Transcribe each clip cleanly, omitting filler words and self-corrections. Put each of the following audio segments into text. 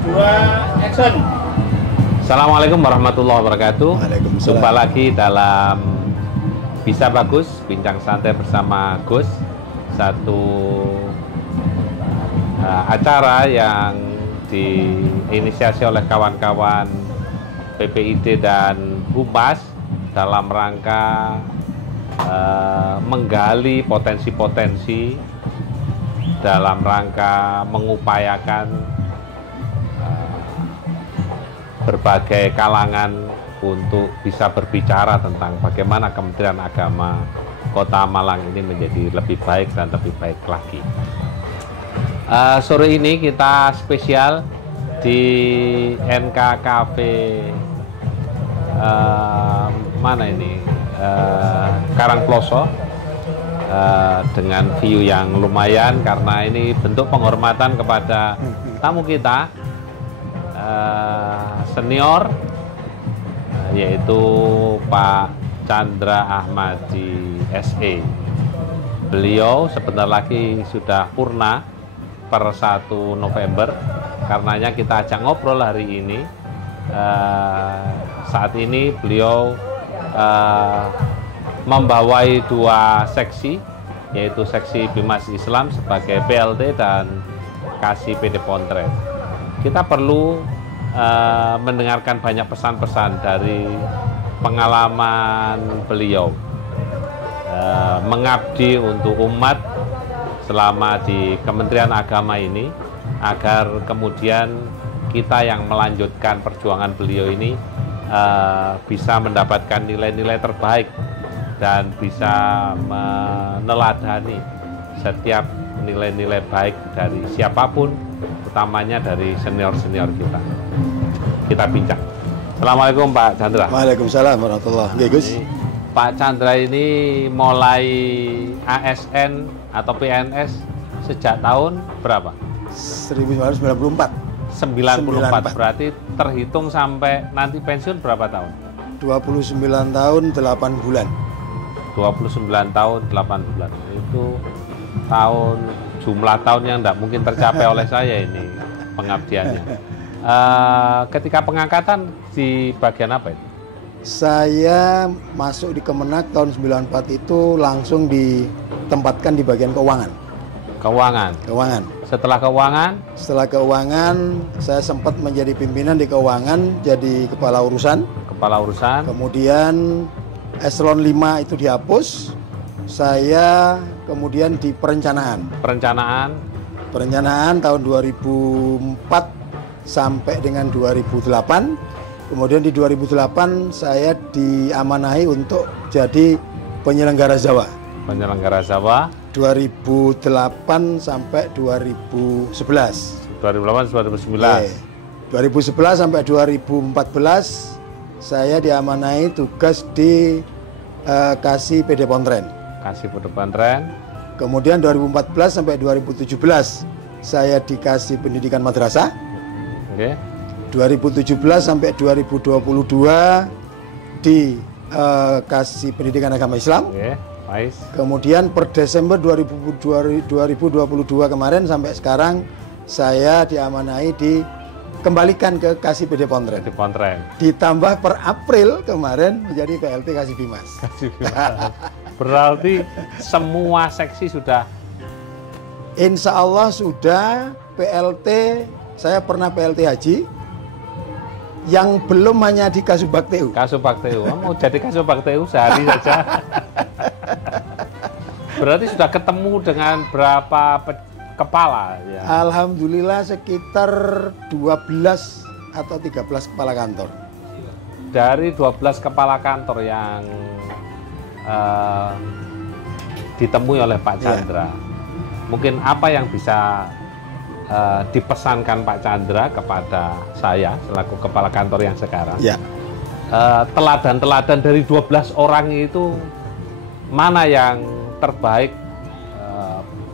2, action. Assalamualaikum warahmatullahi wabarakatuh. Waalaikumsalam. Jumpa lagi dalam Bisa Bagus, bincang santai bersama Gus. Satu acara yang diinisiasi oleh kawan-kawan PPID dan Humas dalam rangka menggali potensi-potensi dalam rangka mengupayakan berbagai kalangan untuk bisa berbicara tentang bagaimana Kementerian Agama Kota Malang ini menjadi lebih baik dan lebih baik lagi. Sore ini kita spesial di NK Cafe mana ini Karangploso dengan view yang lumayan karena ini bentuk penghormatan kepada tamu kita senior yaitu Pak Chandra Ahmadi SE. Beliau sebentar lagi sudah purna per 1 November. Karenanya kita ajak ngobrol hari ini. Saat ini beliau membawai 2 seksi, yaitu seksi Bimas Islam sebagai PLT dan Kasih PD Pontren. Kita perlu mendengarkan banyak pesan-pesan dari pengalaman beliau mengabdi untuk umat selama di Kementerian Agama ini, agar kemudian kita yang melanjutkan perjuangan beliau ini bisa mendapatkan nilai-nilai terbaik dan bisa meneladani setiap nilai-nilai baik dari siapapun, utamanya dari senior-senior kita. Kita bincang. Assalamualaikum Pak Chandra. Waalaikumsalam warahmatullahi wabarakatuh. Pak Chandra ini mulai ASN atau PNS sejak tahun berapa? 1994. 94. Berarti terhitung sampai nanti pensiun berapa tahun? 29 tahun 8 bulan. 29 tahun 8 bulan. Itu jumlah tahun yang tidak mungkin tercapai oleh saya ini pengabdiannya. Ketika pengangkatan di bagian apa itu? Saya masuk di Kemenak tahun 94 itu langsung ditempatkan di bagian keuangan. Keuangan. Setelah keuangan, saya sempat menjadi pimpinan di keuangan, jadi kepala urusan. Kemudian eselon 5 itu dihapus. Saya kemudian di perencanaan tahun 2004 sampai dengan 2008. Kemudian di 2008 saya diamanahi untuk jadi penyelenggara Zawa. 2008 sampai 2011. 2011 sampai 2014 saya diamanahi tugas di Kasih PD Pontren. Kemudian 2014 sampai 2017 saya dikasih pendidikan madrasah. 2017 sampai 2022 di Kasih Pendidikan Agama Islam. Kemudian per Desember 2022 kemarin sampai sekarang saya diamanahi dikembalikan ke Kasih PD Pontren. Ditambah per April kemarin menjadi PLT Kasih Bimas. Berarti semua seksi sudah? Insya Allah sudah. PLT, saya pernah PLT haji. Yang belum hanya di Kasubakteu. Mau jadi Kasubakteu sehari saja. Berarti sudah ketemu dengan berapa kepala? Ya? Alhamdulillah sekitar 12 atau 13 kepala kantor. Dari 12 kepala kantor yang ditemui oleh Pak Chandra, mungkin apa yang bisa dipesankan Pak Chandra kepada saya selaku kepala kantor yang sekarang? Teladan-teladan dari 12 orang itu mana yang terbaik,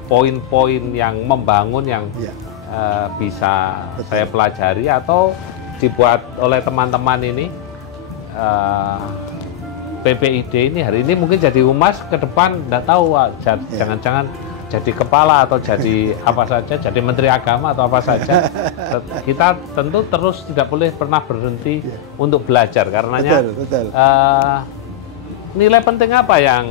poin-poin yang membangun yang bisa saya pelajari atau dibuat oleh teman-teman ini? PPID ini hari ini mungkin jadi humas, ke depan nggak tahu, jangan-jangan jadi kepala atau jadi apa saja, jadi menteri agama atau apa saja, kita tentu terus tidak boleh pernah berhenti untuk belajar. Karenanya betul. Nilai penting apa yang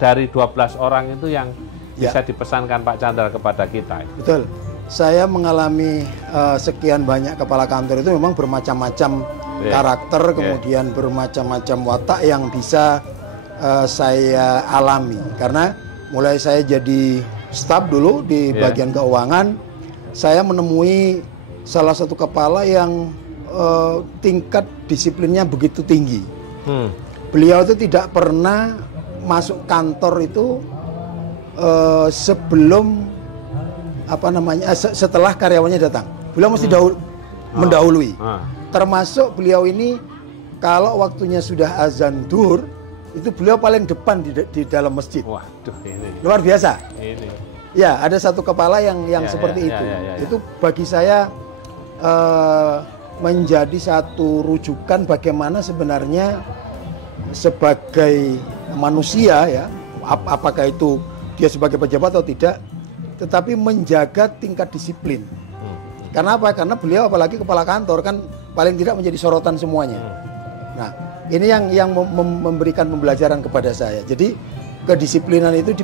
dari 12 orang itu yang bisa dipesankan Pak Chandra kepada kita? Betul. Saya mengalami sekian banyak kepala kantor itu memang bermacam-macam karakter, kemudian bermacam-macam watak yang bisa saya alami. Karena mulai saya jadi staf dulu di bagian keuangan, saya menemui salah satu kepala yang tingkat disiplinnya begitu tinggi. Beliau itu tidak pernah masuk kantor itu sebelum setelah karyawannya datang. Beliau mesti mendahului. Termasuk beliau ini kalau waktunya sudah azan duhur, itu beliau paling depan di dalam masjid. Waduh, ini luar biasa. Ini. Ya, ada satu kepala yang seperti itu. Itu bagi saya menjadi satu rujukan bagaimana sebenarnya sebagai manusia ya, apakah itu dia sebagai pejabat atau tidak, tetapi menjaga tingkat disiplin. Karena apa? Karena beliau apalagi kepala kantor kan paling tidak menjadi sorotan semuanya. Nah, ini yang memberikan pembelajaran kepada saya. Jadi kedisiplinan itu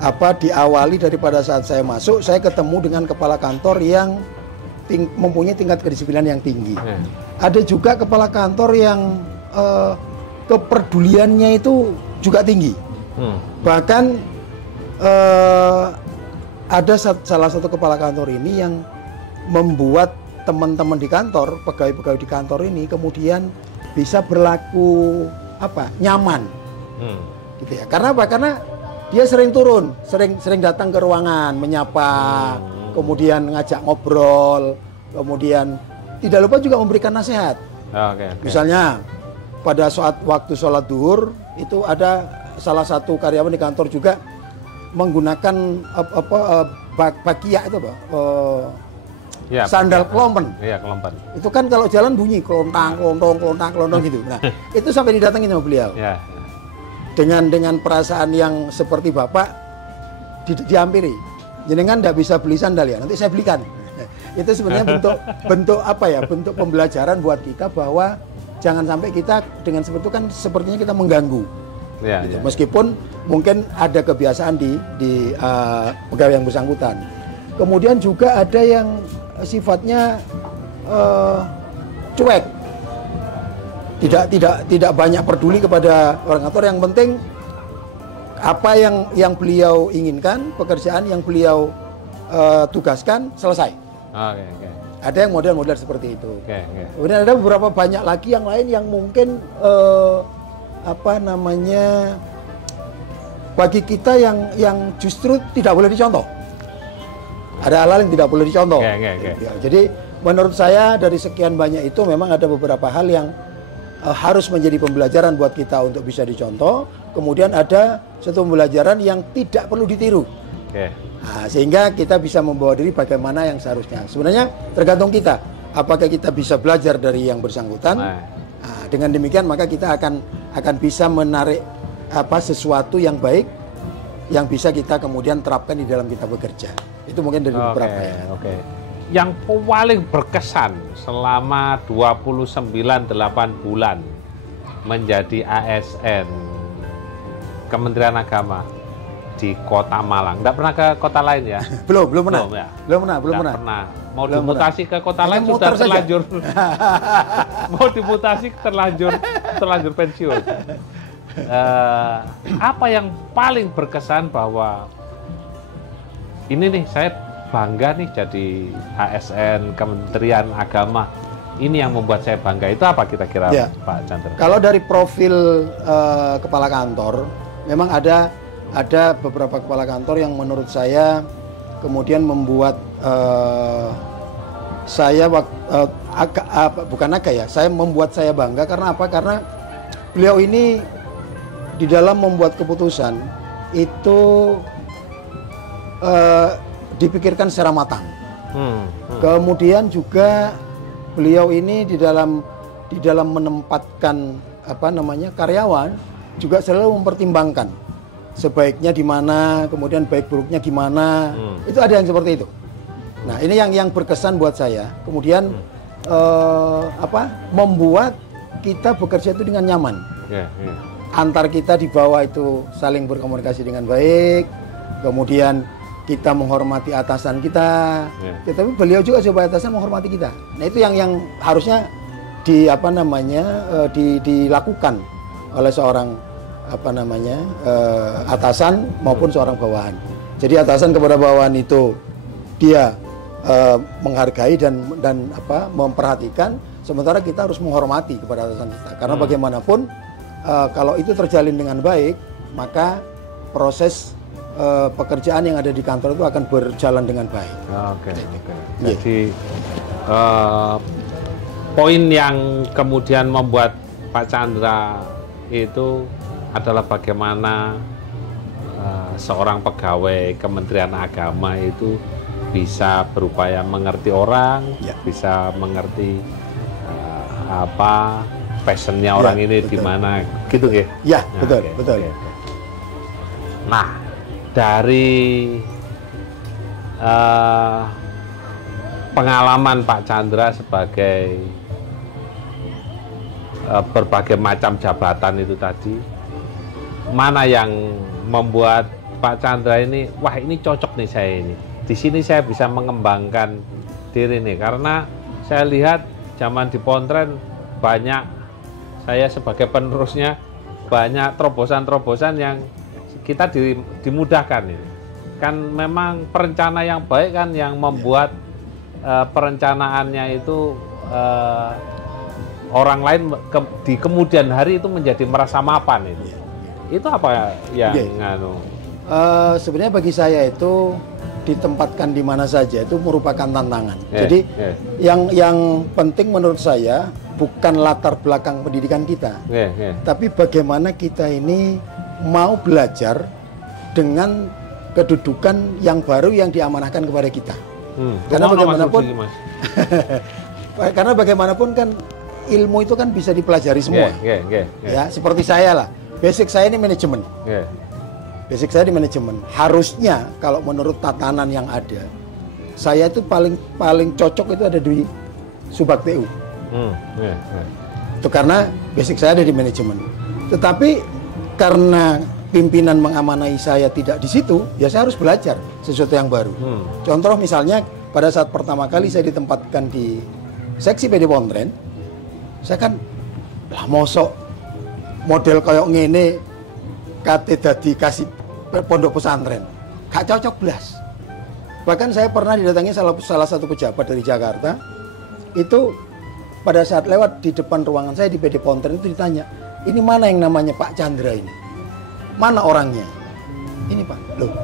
diawali daripada saat saya masuk, saya ketemu dengan kepala kantor yang mempunyai tingkat kedisiplinan yang tinggi. Ada juga kepala kantor yang kepeduliannya itu juga tinggi. Bahkan ada salah satu kepala kantor ini yang membuat teman-teman di kantor, pegawai-pegawai di kantor ini kemudian bisa berlaku nyaman, gitu ya. Karena apa? Karena dia sering turun, sering datang ke ruangan, menyapa, kemudian ngajak ngobrol, kemudian tidak lupa juga memberikan nasihat. Misalnya pada waktu sholat duhur itu ada salah satu karyawan di kantor juga menggunakan bakia itu sandal kelompen. Iya, kelompen. Itu kan kalau jalan bunyi kelontang gitu. Nah, itu sampai didatengin sama beliau. Dengan perasaan yang seperti Bapak dihampiri. Jenengan enggak bisa beli sandal ya, nanti saya belikan. Itu sebenarnya bentuk bentuk pembelajaran buat kita bahwa jangan sampai kita dengan seperti itu kan sepertinya kita mengganggu. Gitu. Meskipun mungkin ada kebiasaan di pegawai yang bersangkutan. Kemudian juga ada yang sifatnya cuek, tidak banyak peduli kepada orang kantor. Yang penting apa yang beliau inginkan, pekerjaan yang beliau tugaskan selesai. Ada yang model-model seperti itu. Kemudian ada beberapa banyak lagi yang lain yang mungkin bagi kita yang justru tidak boleh dicontoh. Ada hal-hal yang tidak boleh dicontoh. Ya, jadi menurut saya dari sekian banyak itu memang ada beberapa hal yang harus menjadi pembelajaran buat kita untuk bisa dicontoh. Kemudian ada satu pembelajaran yang tidak perlu ditiru. Nah, sehingga kita bisa membawa diri bagaimana yang seharusnya. Sebenarnya tergantung kita. Apakah kita bisa belajar dari yang bersangkutan? Nah, dengan demikian maka kita akan bisa menarik sesuatu yang baik yang bisa kita kemudian terapkan di dalam kita bekerja. Itu mungkin dari beberapa Yang paling berkesan selama 29-8 bulan menjadi ASN Kementerian Agama di Kota Malang. Nggak pernah ke kota lain ya? Belum pernah. Belum pernah. Mau dimutasi ke kota lain sudah terlanjur. Mau dimutasi terlanjur pensiun. Apa yang paling berkesan bahwa ini nih saya bangga nih jadi ASN Kementerian Agama, ini yang membuat saya bangga, itu apa kira-kira Pak Chandra? Kalau dari profil kepala kantor memang ada beberapa kepala kantor yang menurut saya kemudian membuat saya membuat saya bangga. Karena apa? Karena beliau ini di dalam membuat keputusan itu dipikirkan secara matang. Kemudian juga beliau ini di dalam menempatkan karyawan juga selalu mempertimbangkan sebaiknya di mana, kemudian baik buruknya gimana. Itu ada yang seperti itu. Nah, ini yang berkesan buat saya. Kemudian membuat kita bekerja itu dengan nyaman. Antar kita di bawah itu saling berkomunikasi dengan baik. Kemudian kita menghormati atasan kita. Tetapi beliau juga supaya atasan menghormati kita. Nah, itu yang harusnya dilakukan oleh seorang atasan maupun seorang bawahan. Jadi atasan kepada bawahan itu dia menghargai dan memperhatikan, sementara kita harus menghormati kepada atasan kita. Karena bagaimanapun kalau itu terjalin dengan baik, maka proses pekerjaan yang ada di kantor itu akan berjalan dengan baik. Oke. Jadi poin yang kemudian membuat Pak Chandra itu adalah bagaimana seorang pegawai Kementerian Agama itu bisa berupaya mengerti orang, bisa mengerti passionnya orang ini di mana, gitu ya? Ya, betul, betul. Nah, dari pengalaman Pak Chandra sebagai berbagai macam jabatan itu tadi, mana yang membuat Pak Chandra ini, wah ini cocok nih saya ini. Di sini saya bisa mengembangkan diri nih, karena saya lihat zaman di Pontren banyak, saya sebagai penerusnya banyak terobosan-terobosan yang kita dimudahkan ini. Kan memang perencana yang baik kan yang membuat perencanaannya itu orang lain di kemudian hari itu menjadi merasa mapan itu. Itu apa yang sebenarnya bagi saya itu ditempatkan di mana saja itu merupakan tantangan. Jadi yang penting menurut saya bukan latar belakang pendidikan kita, tapi bagaimana kita ini mau belajar dengan kedudukan yang baru yang diamanahkan kepada kita. Karena bagaimanapun, karena bagaimanapun kan ilmu itu kan bisa dipelajari semua. Ya, seperti saya lah, basic saya ini manajemen. Basic saya di manajemen. Harusnya kalau menurut tatanan yang ada, saya itu paling cocok itu ada di Subak TU. Itu karena basic saya ada di manajemen. Tetapi karena pimpinan mengamanai saya tidak di situ, ya saya harus belajar sesuatu yang baru. Contoh misalnya pada saat pertama kali saya ditempatkan di seksi PD Pontren, saya kan lah mosok model kayak ngene kate dadi kasih pondok pesantren, gak cocok belas. Bahkan saya pernah didatangi salah satu pejabat dari Jakarta, itu pada saat lewat di depan ruangan saya di PD Pontren itu ditanya, ini mana yang namanya Pak Chandra ini? Mana orangnya? Ini Pak, loh,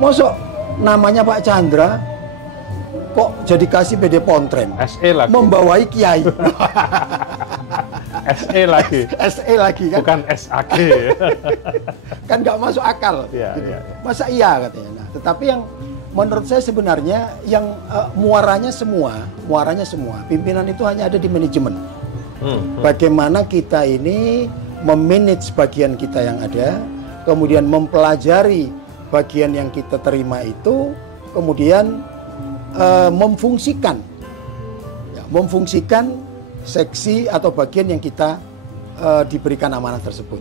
mosok namanya Pak Chandra kok jadi kasih PD Pontren? SE lagi. Membawai kiai. SE lagi. SE lagi kan? Bukan SAG. Kan nggak masuk akal. Gitu. Masa iya katanya. Nah, tetapi yang menurut saya sebenarnya yang muaranya semua, pimpinan itu hanya ada di manajemen. Bagaimana kita ini memanage bagian kita yang ada, kemudian mempelajari bagian yang kita terima itu, kemudian memfungsikan seksi atau bagian yang kita diberikan amanah tersebut.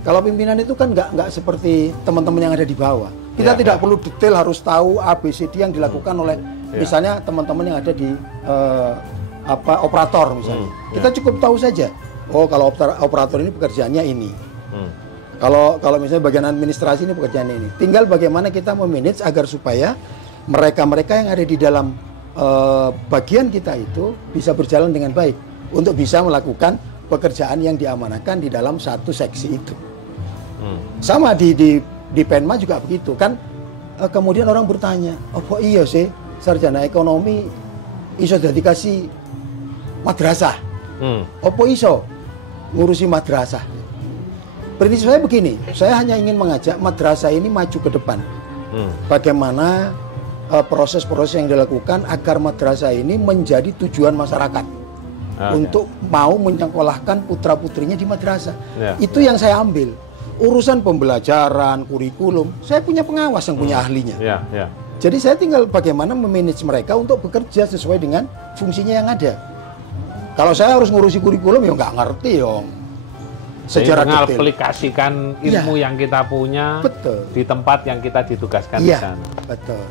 Kalau pimpinan itu kan nggak seperti teman-teman yang ada di bawah. Kita tidak perlu detail harus tahu ABCD yang dilakukan oleh misalnya teman-teman yang ada di operator misalnya. Kita cukup tahu saja. Oh, kalau operator ini pekerjaannya ini. Kalau misalnya bagian administrasi ini pekerjaan ini. Tinggal bagaimana kita memanage agar supaya mereka-mereka yang ada di dalam bagian kita itu bisa berjalan dengan baik untuk bisa melakukan pekerjaan yang diamanahkan di dalam satu seksi itu. Sama di Penma juga begitu kan. Kemudian orang bertanya, apa iya sih sarjana ekonomi iso dadi kasih madrasah? Apa iso ngurusi madrasah? Prinsip saya begini, saya hanya ingin mengajak madrasah ini maju ke depan. Bagaimana proses-proses yang dilakukan agar madrasah ini menjadi tujuan masyarakat untuk mau menyekolahkan putra-putrinya di madrasah. Itu yang saya ambil. urusan pembelajaran, kurikulum, saya punya pengawas yang punya ahlinya. Jadi saya tinggal bagaimana memanage mereka untuk bekerja sesuai dengan fungsinya yang ada. Kalau saya harus ngurusi kurikulum ya nggak ngerti dong. Secara mengaplikasikan ilmu yang kita punya di tempat yang kita ditugaskan di sana. Betul.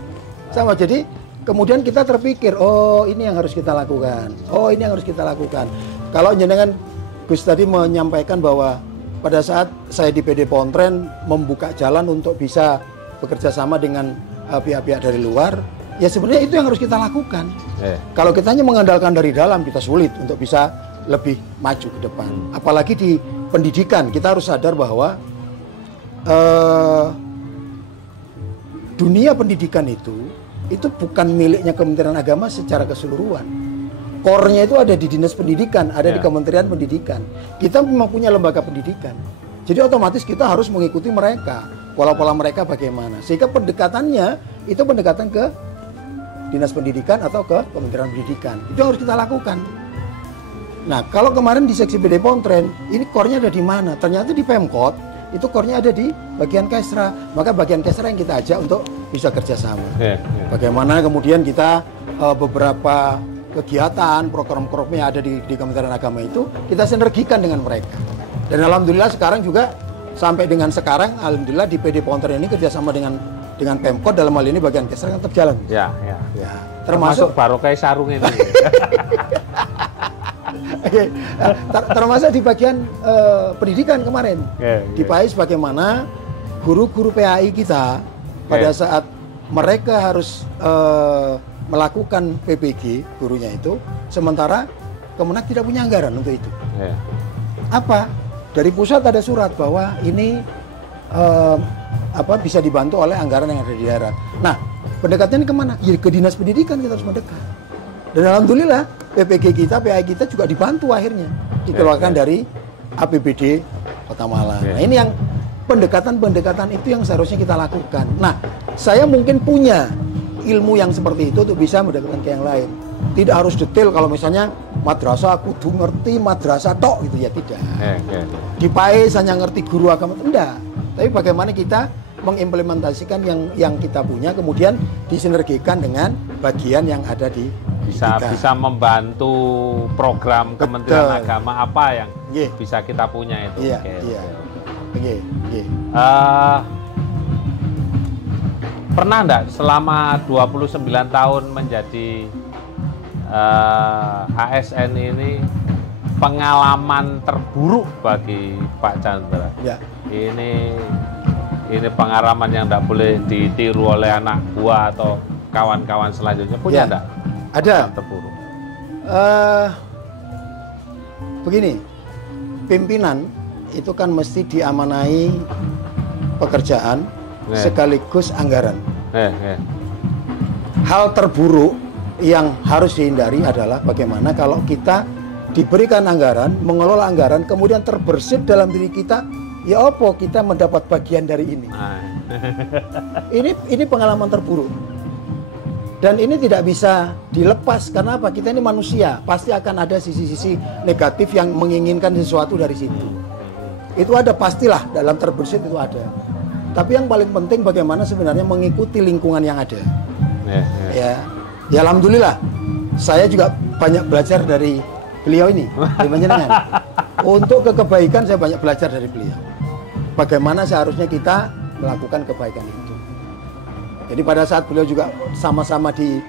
Sama, jadi kemudian kita terpikir, oh ini yang harus kita lakukan. Oh ini yang harus kita lakukan. Kalau jenengan Gus tadi menyampaikan bahwa pada saat saya di PD Pontren membuka jalan untuk bisa bekerja sama dengan pihak-pihak dari luar, ya sebenarnya itu yang harus kita lakukan. Kalau kita hanya mengandalkan dari dalam, kita sulit untuk bisa lebih maju ke depan. Apalagi di pendidikan, kita harus sadar bahwa dunia pendidikan itu bukan miliknya Kementerian Agama secara keseluruhan. Core-nya itu ada di Dinas Pendidikan, ada di Kementerian Pendidikan. Kita memang punya lembaga pendidikan. Jadi otomatis kita harus mengikuti mereka, pola-pola mereka bagaimana. Sehingga pendekatannya itu pendekatan ke Dinas Pendidikan atau ke Kementerian Pendidikan. Itu harus kita lakukan. Nah, kalau kemarin di seksi PD Pontren, ini core-nya ada di mana? Ternyata di Pemkot, itu core-nya ada di bagian Kesra. Maka bagian Kesra yang kita ajak untuk bisa kerjasama. Bagaimana kemudian kita beberapa kegiatan, program-program yang ada di Kementerian Agama itu, kita sinergikan dengan mereka. Dan alhamdulillah sekarang juga, sampai dengan sekarang, alhamdulillah di PD Pontren ini kerjasama dengan Pemkot, dalam hal ini bagian Kesra yang tetap jalan. Termasuk Barokai Sarung ini. Termasuk di bagian pendidikan kemarin di PAIS, bagaimana guru-guru PAI kita pada saat mereka harus melakukan PPG gurunya itu, sementara Kemenak tidak punya anggaran untuk itu. Apa? Dari pusat ada surat bahwa ini bisa dibantu oleh anggaran yang ada di daerah. Nah, pendekatannya kemana? Ya, ke Dinas Pendidikan kita harus mendekat. Dan alhamdulillah PPG kita, PAI kita juga dibantu akhirnya, dikeluarkan dari APBD Kota Malang. Nah, ini yang pendekatan-pendekatan itu yang seharusnya kita lakukan. Nah, saya mungkin punya ilmu yang seperti itu untuk bisa mendekatkan ke yang lain. Tidak harus detail, kalau misalnya madrasah kudu ngerti madrasah tok gitu ya, tidak. Di PAIS hanya ngerti guru agama, enggak. Tapi bagaimana kita mengimplementasikan yang kita punya, kemudian disinergikan dengan bagian yang ada di bisa membantu program Kementerian Agama apa yang bisa kita punya itu. Pernah enggak selama 29 tahun menjadi ASN ini pengalaman terburuk bagi Pak Chandra? Ini pengalaman yang tidak boleh ditiru oleh anak buah atau kawan-kawan selanjutnya. Punya enggak? Ada. Terburuk. Begini, pimpinan itu kan mesti diamanai pekerjaan sekaligus anggaran. Hal terburuk yang harus dihindari adalah bagaimana kalau kita diberikan anggaran, mengelola anggaran, kemudian terbersit dalam diri kita, ya opo kita mendapat bagian dari ini. Ini pengalaman terburuk. Dan ini tidak bisa dilepas, karena apa? Kita ini manusia, pasti akan ada sisi-sisi negatif yang menginginkan sesuatu dari situ. Itu ada, pastilah, dalam terbersit itu ada. Tapi yang paling penting bagaimana sebenarnya mengikuti lingkungan yang ada. Ya alhamdulillah, saya juga banyak belajar dari beliau ini, di Panjenengan. Untuk kebaikan saya banyak belajar dari beliau. Bagaimana seharusnya kita melakukan kebaikan itu. Jadi pada saat beliau juga sama-sama di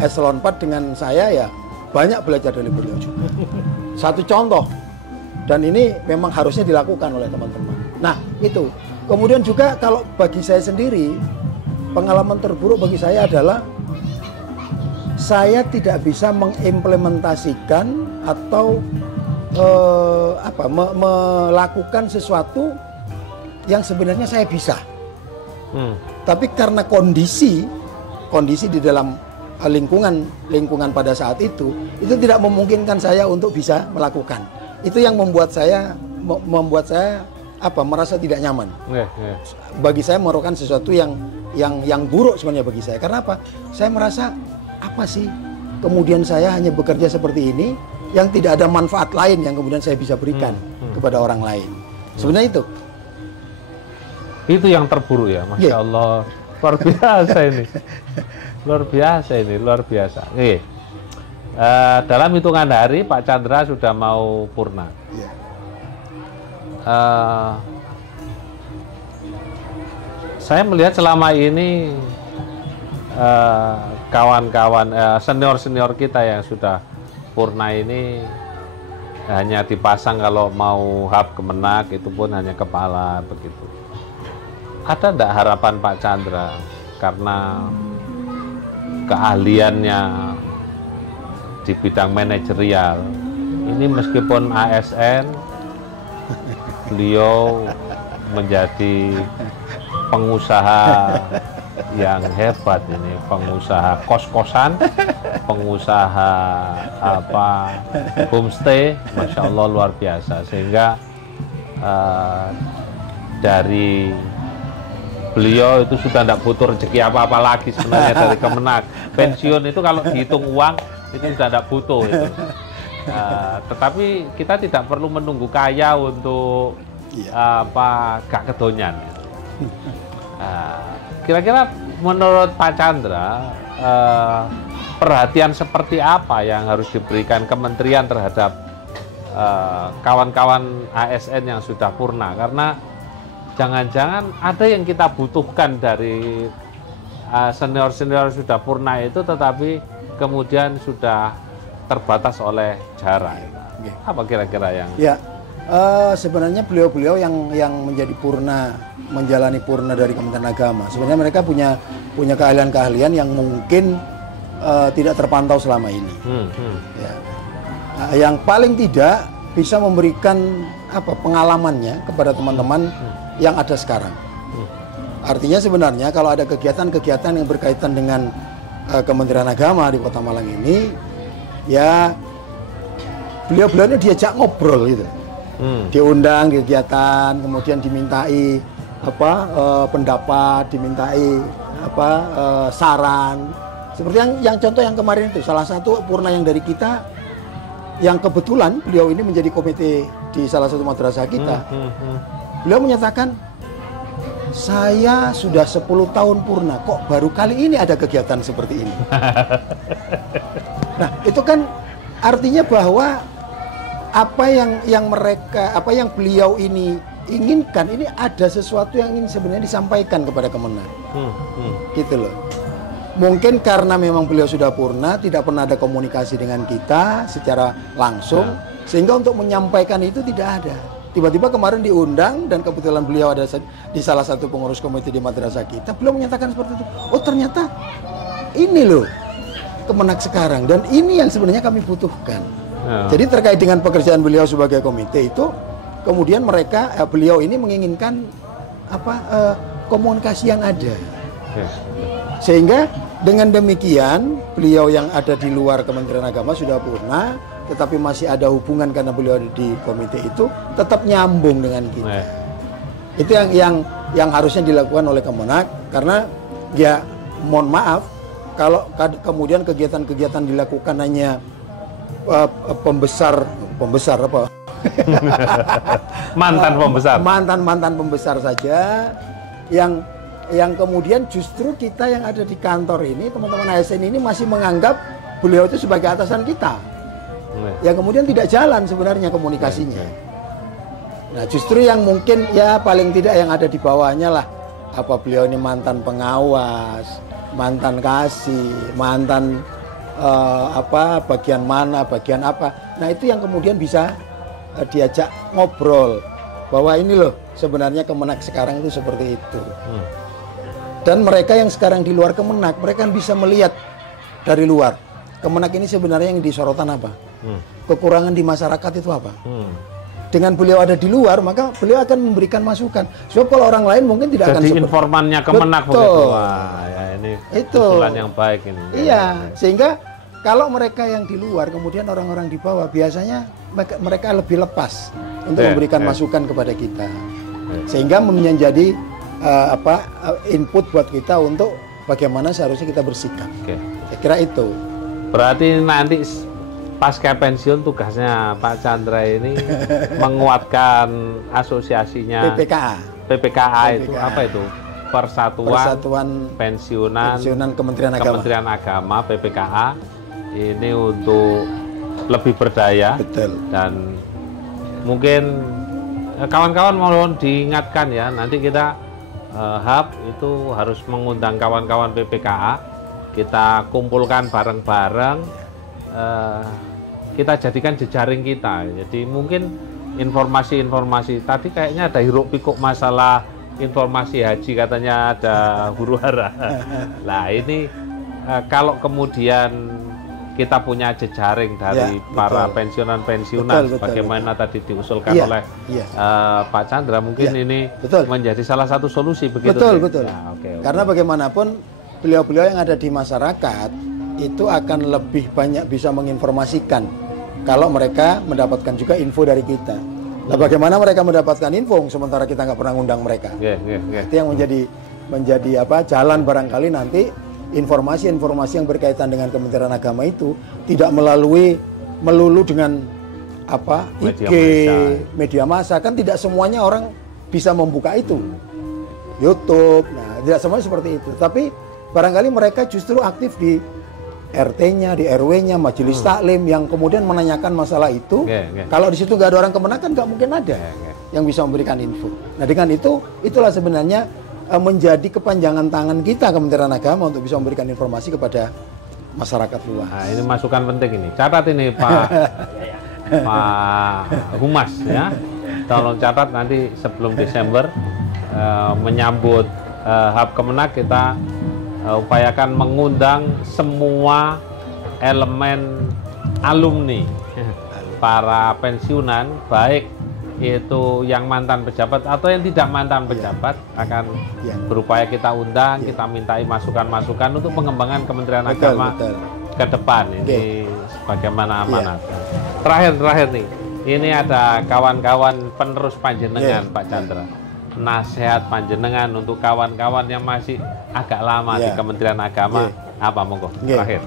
eselon 4 dengan saya, ya banyak belajar dari beliau juga. Satu contoh, dan ini memang harusnya dilakukan oleh teman-teman. Nah itu, kemudian juga kalau bagi saya sendiri, pengalaman terburuk bagi saya adalah saya tidak bisa mengimplementasikan atau melakukan sesuatu yang sebenarnya saya bisa. Tapi karena kondisi di dalam lingkungan pada saat itu tidak memungkinkan saya untuk bisa melakukan. Itu yang membuat saya merasa tidak nyaman. Bagi saya merupakan sesuatu yang buruk sebenarnya bagi saya. Karena apa? Saya merasa apa sih? Kemudian saya hanya bekerja seperti ini yang tidak ada manfaat lain yang kemudian saya bisa berikan kepada orang lain. Sebenarnya itu. Itu yang terburuk ya, Masya Allah. Luar biasa ini. Luar biasa. Dalam hitungan hari Pak Chandra sudah mau purna. Saya melihat selama ini kawan-kawan senior-senior kita yang sudah purna ini hanya dipasang kalau mau hub Kemenak, itu pun hanya kepala begitu. Ada enggak harapan Pak Chandra karena keahliannya di bidang manajerial ini, meskipun ASN, beliau menjadi pengusaha yang hebat ini, pengusaha kos-kosan, pengusaha homestay, Masya Allah luar biasa. Sehingga dari beliau itu sudah tidak butuh rezeki apa-apa lagi sebenarnya dari Kemenak. Pensiun itu kalau dihitung uang itu sudah tidak butuh itu. Tetapi kita tidak perlu menunggu kaya untuk gak kedonyan. Kira-kira menurut Pak Chandra, perhatian seperti apa yang harus diberikan kementerian terhadap kawan-kawan ASN yang sudah purna? Karena jangan-jangan ada yang kita butuhkan dari senior-senior sudah purna itu, tetapi kemudian sudah terbatas oleh jarak. Apa kira-kira yang... Sebenarnya beliau-beliau yang menjadi purna, menjalani purna dari Kementerian Agama, sebenarnya mereka punya keahlian-keahlian yang mungkin tidak terpantau selama ini. Yang paling tidak bisa memberikan pengalamannya kepada teman-teman yang ada sekarang. Artinya sebenarnya kalau ada kegiatan-kegiatan yang berkaitan dengan Kementerian Agama di Kota Malang ini, ya beliau-beliau ini diajak ngobrol gitu. Diundang di kegiatan, kemudian dimintai pendapat, dimintai saran. Seperti yang contoh yang kemarin itu, salah satu purna yang dari kita, yang kebetulan beliau ini menjadi komite di salah satu madrasah kita. Beliau menyatakan, saya sudah 10 tahun purna, kok baru kali ini ada kegiatan seperti ini. Nah, itu kan artinya bahwa apa yang beliau ini inginkan, ini ada sesuatu yang ingin sebenarnya disampaikan kepada Kemenak. Gitu loh. Mungkin karena memang beliau sudah purna, tidak pernah ada komunikasi dengan kita secara langsung, sehingga untuk menyampaikan itu tidak ada. Tiba-tiba kemarin diundang dan kebetulan beliau ada di salah satu pengurus komite di madrasah kita, beliau menyatakan seperti itu. Oh, ternyata ini loh Kemenak sekarang, dan ini yang sebenarnya kami butuhkan. Jadi terkait dengan pekerjaan beliau sebagai komite itu, kemudian beliau ini menginginkan komunikasi yang ada. Sehingga dengan demikian beliau yang ada di luar Kementerian Agama sudah purna, tetapi masih ada hubungan karena beliau ada di komite itu, tetap nyambung dengan kita. Itu yang harusnya dilakukan oleh Kemenak, karena ya mohon maaf kalau kemudian kegiatan-kegiatan dilakukan hanya pembesar apa? mantan pembesar saja, yang kemudian justru kita yang ada di kantor ini, teman-teman ASN ini masih menganggap beliau itu sebagai atasan kita. Yang kemudian tidak jalan sebenarnya komunikasinya. Nah, justru yang mungkin ya paling tidak yang ada di bawahnya lah, beliau ini mantan pengawas, mantan kasih, mantan bagian mana, bagian apa. Nah, itu yang kemudian bisa diajak ngobrol bahwa ini loh sebenarnya Kemenak sekarang itu seperti itu. Dan mereka yang sekarang di luar Kemenak, mereka bisa melihat dari luar Kemenak ini sebenarnya yang disorotan apa, kekurangan di masyarakat itu apa. Dengan beliau ada di luar, maka beliau akan memberikan masukan. Sebab kalau orang lain mungkin tidak akan seperti informannya Kemenak. Begitu. Wah, ya ini usulan yang baik ini. Iya, sehingga kalau mereka yang di luar, kemudian orang-orang di bawah, biasanya mereka lebih lepas untuk memberikan masukan kepada kita. Sehingga menjadi input buat kita untuk bagaimana seharusnya kita bersikap. Saya kira itu. Berarti nanti pasca pensiun tugasnya Pak Chandra ini menguatkan asosiasinya PPKA itu apa itu? Persatuan Pensiunan Kementerian Agama PPKA ini untuk lebih berdaya. Betul. Dan mungkin kawan-kawan mohon diingatkan ya, nanti kita hub itu harus mengundang kawan-kawan PPKA, kita kumpulkan bareng-bareng, kita jadikan jejaring kita. Jadi mungkin informasi-informasi tadi kayaknya ada hiruk pikuk masalah informasi haji, katanya ada huru hara. Nah ini kalau kemudian kita punya jejaring dari para pensiunan-pensiunan, bagaimana tadi diusulkan oleh Pak Chandra, mungkin ini menjadi salah satu solusi begitu. Betul. Nah, karena bagaimanapun beliau-beliau yang ada di masyarakat itu akan lebih banyak bisa menginformasikan kalau mereka mendapatkan juga info dari kita. Nah, bagaimana mereka mendapatkan info sementara kita nggak pernah ngundang mereka? Itu yang menjadi jalan barangkali nanti. Informasi-informasi yang berkaitan dengan Kementerian Agama itu tidak melulu dengan IG, media massa, kan tidak semuanya orang bisa membuka itu. YouTube, nah tidak semuanya seperti itu. Tapi barangkali mereka justru aktif di RT-nya, di RW-nya, majelis taklim yang kemudian menanyakan masalah itu. Kalau di situ nggak ada orang Kemenak kan nggak mungkin ada yang bisa memberikan info. Nah dengan itulah sebenarnya menjadi kepanjangan tangan kita Kementerian Agama untuk bisa memberikan informasi kepada masyarakat luas. Nah, ini masukan penting ini. Catat ini Pak Humas ya. Tolong catat nanti sebelum Desember menyambut Hub Kemenak, kita upayakan mengundang semua elemen alumni para pensiunan, baik itu yang mantan pejabat atau yang tidak mantan pejabat, akan berupaya kita undang, kita mintai masukan-masukan untuk pengembangan Kementerian Agama ke depan. Ini bagaimana amanat. Terakhir nih, ini ada kawan-kawan penerus panjenengan Pak Chandra. Nasihat panjenengan untuk kawan-kawan yang masih agak lama di Kementerian Agama, apa monggo? Terakhir.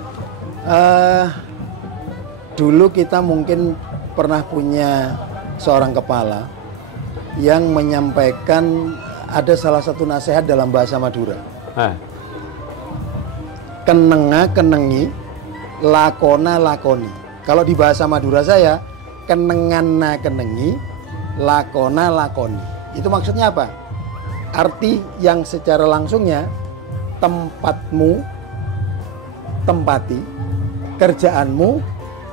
Dulu kita mungkin pernah punya seorang kepala yang menyampaikan ada salah satu nasihat dalam bahasa Madura. Kenenga kenengi, lakona lakoni. Kalau di bahasa Madura saya, kenengana kenengi, lakona lakoni. Itu maksudnya apa? Arti yang secara langsungnya, tempatmu tempati, kerjaanmu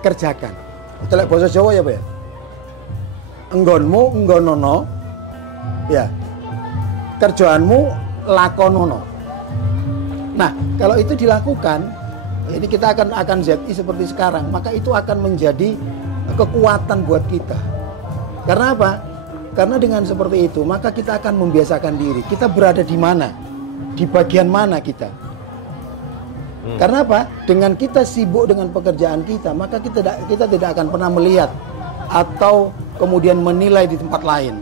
kerjakan. Itu lek bahasa Jawa ya Pak ya? Enggonmu enggonono, ya, kerjaanmu lakonono. Nah, kalau itu dilakukan, ini kita akan ZI seperti sekarang, maka itu akan menjadi kekuatan buat kita. Karena apa? Karena dengan seperti itu, maka kita akan membiasakan diri. Kita berada di mana? Di bagian mana kita? Karena apa? Dengan kita sibuk dengan pekerjaan kita, maka kita tidak akan pernah melihat atau kemudian menilai di tempat lain,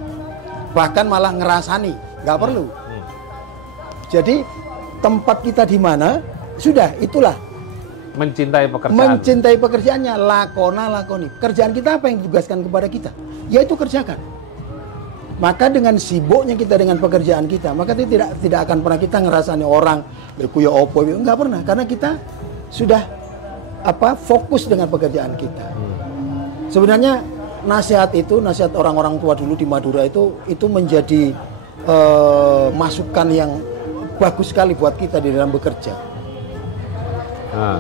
bahkan malah ngerasani, nggak perlu. Jadi tempat kita di mana, sudah itulah mencintai pekerjaan. Mencintai pekerjaannya, lakona lakoni. Kerjaan kita apa yang ditugaskan kepada kita, yaitu kerjakan. Maka dengan sibuknya kita dengan pekerjaan kita, maka tidak akan pernah kita ngerasani orang kuya opo, nggak pernah, karena kita sudah fokus dengan pekerjaan kita. Sebenarnya nasihat orang-orang tua dulu di Madura itu menjadi masukan yang bagus sekali buat kita di dalam bekerja.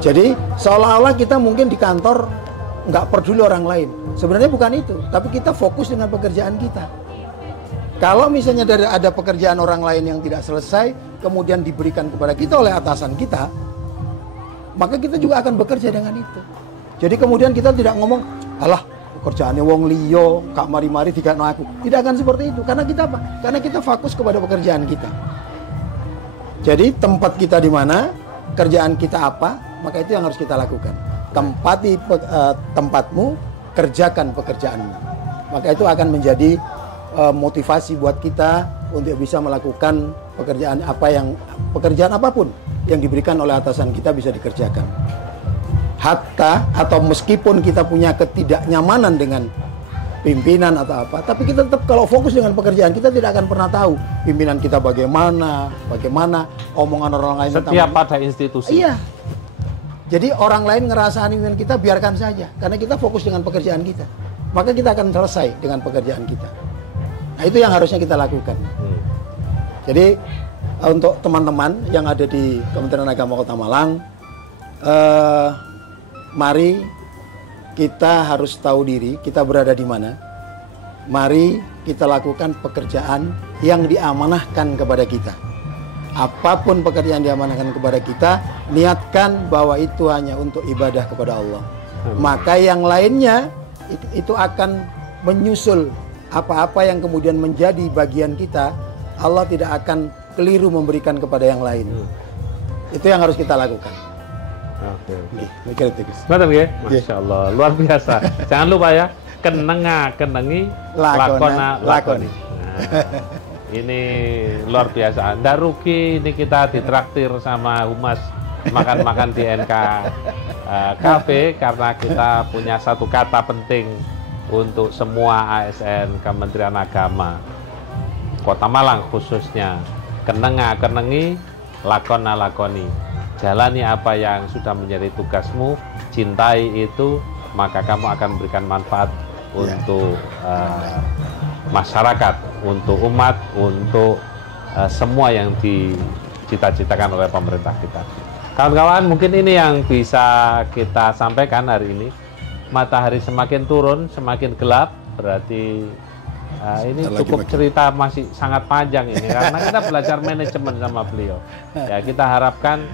Jadi seolah-olah kita mungkin di kantor nggak peduli orang lain. Sebenarnya bukan itu, tapi kita fokus dengan pekerjaan kita. Kalau misalnya ada pekerjaan orang lain yang tidak selesai, kemudian diberikan kepada kita oleh atasan kita, maka kita juga akan bekerja dengan itu. Jadi kemudian kita tidak ngomong, alah kerjaannya wong liyo, kak mari-mari dikakno aku. Tidak akan seperti itu. Karena kita apa? Karena kita fokus kepada pekerjaan kita. Jadi tempat kita di mana, kerjaan kita apa, maka itu yang harus kita lakukan. Tempati tempatmu, kerjakan pekerjaanmu. Maka itu akan menjadi motivasi buat kita untuk bisa melakukan pekerjaan apapun yang diberikan oleh atasan kita bisa dikerjakan. Hatta atau meskipun kita punya ketidaknyamanan dengan pimpinan atau apa, tapi kita tetap kalau fokus dengan pekerjaan kita tidak akan pernah tahu pimpinan kita bagaimana omongan orang lain. Setiap pada institusi. Iya. Jadi orang lain ngerasain pimpinan kita, biarkan saja, karena kita fokus dengan pekerjaan kita. Maka kita akan selesai dengan pekerjaan kita. Nah, itu yang harusnya kita lakukan. Jadi untuk teman-teman yang ada di Kementerian Agama Kota Malang, mari kita harus tahu diri, kita berada di mana. Mari kita lakukan pekerjaan yang diamanahkan kepada kita. Apapun pekerjaan diamanahkan kepada kita, niatkan bahwa itu hanya untuk ibadah kepada Allah. Maka yang lainnya itu akan menyusul apa-apa yang kemudian menjadi bagian kita. Allah tidak akan keliru memberikan kepada yang lain. Itu yang harus kita lakukan. Oke. Betul ya? Masya Allah, luar biasa. Jangan lupa ya, kenengi, lakoni. Nah, ini luar biasa. Nggak rugi ini kita ditraktir sama Humas makan-makan di NK Cafe, karena kita punya satu kata penting untuk semua ASN Kementerian Agama Kota Malang khususnya. Kenengi, lakoni. Jalani apa yang sudah menjadi tugasmu, cintai itu, maka kamu akan memberikan manfaat untuk masyarakat, untuk umat, untuk semua yang dicita-citakan oleh pemerintah kita. Kawan-kawan, mungkin ini yang bisa kita sampaikan hari ini. Matahari semakin turun, semakin gelap, berarti ini cukup cerita masih sangat panjang ini, karena kita belajar manajemen sama beliau. Ya, kita harapkan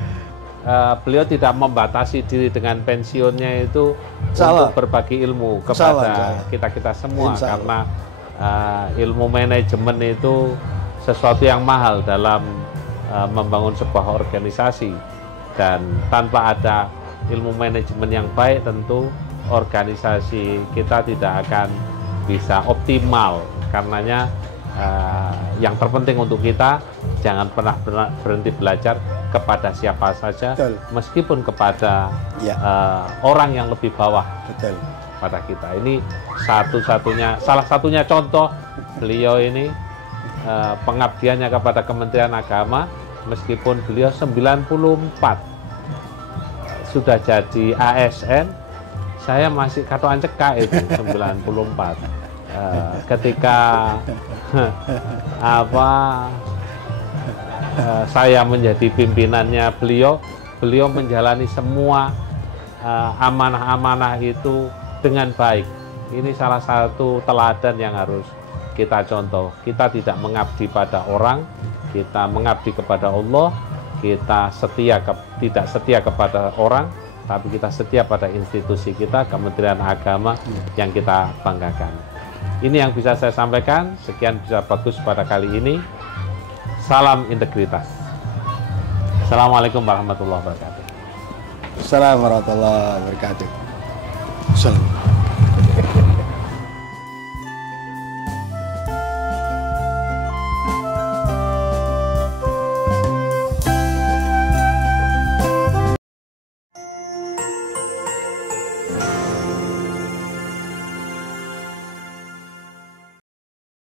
beliau tidak membatasi diri dengan pensiunnya itu untuk berbagi ilmu kepada kita semua, karena ilmu manajemen itu sesuatu yang mahal dalam membangun sebuah organisasi, dan tanpa ada ilmu manajemen yang baik tentu organisasi kita tidak akan bisa optimal. Karenanya yang terpenting untuk kita, jangan pernah berhenti belajar kepada siapa saja. Betul. Meskipun kepada orang yang lebih bawah. Betul. Pada kita. Ini salah satunya contoh beliau ini, pengabdiannya kepada Kementerian Agama, meskipun beliau 94 sudah jadi ASN, saya masih katoan cekak itu 94. Ketika saya menjadi pimpinannya beliau menjalani semua amanah-amanah itu dengan baik. Ini salah satu teladan yang harus kita contoh. Kita tidak mengabdi pada orang, kita mengabdi kepada Allah. Kita tidak setia kepada orang, tapi kita setia pada institusi kita, Kementerian Agama yang kita banggakan. Ini yang bisa saya sampaikan. Sekian bisa bagus pada kali ini. Salam integritas. Assalamualaikum warahmatullahi wabarakatuh. Assalamualaikum warahmatullahi wabarakatuh. Salam.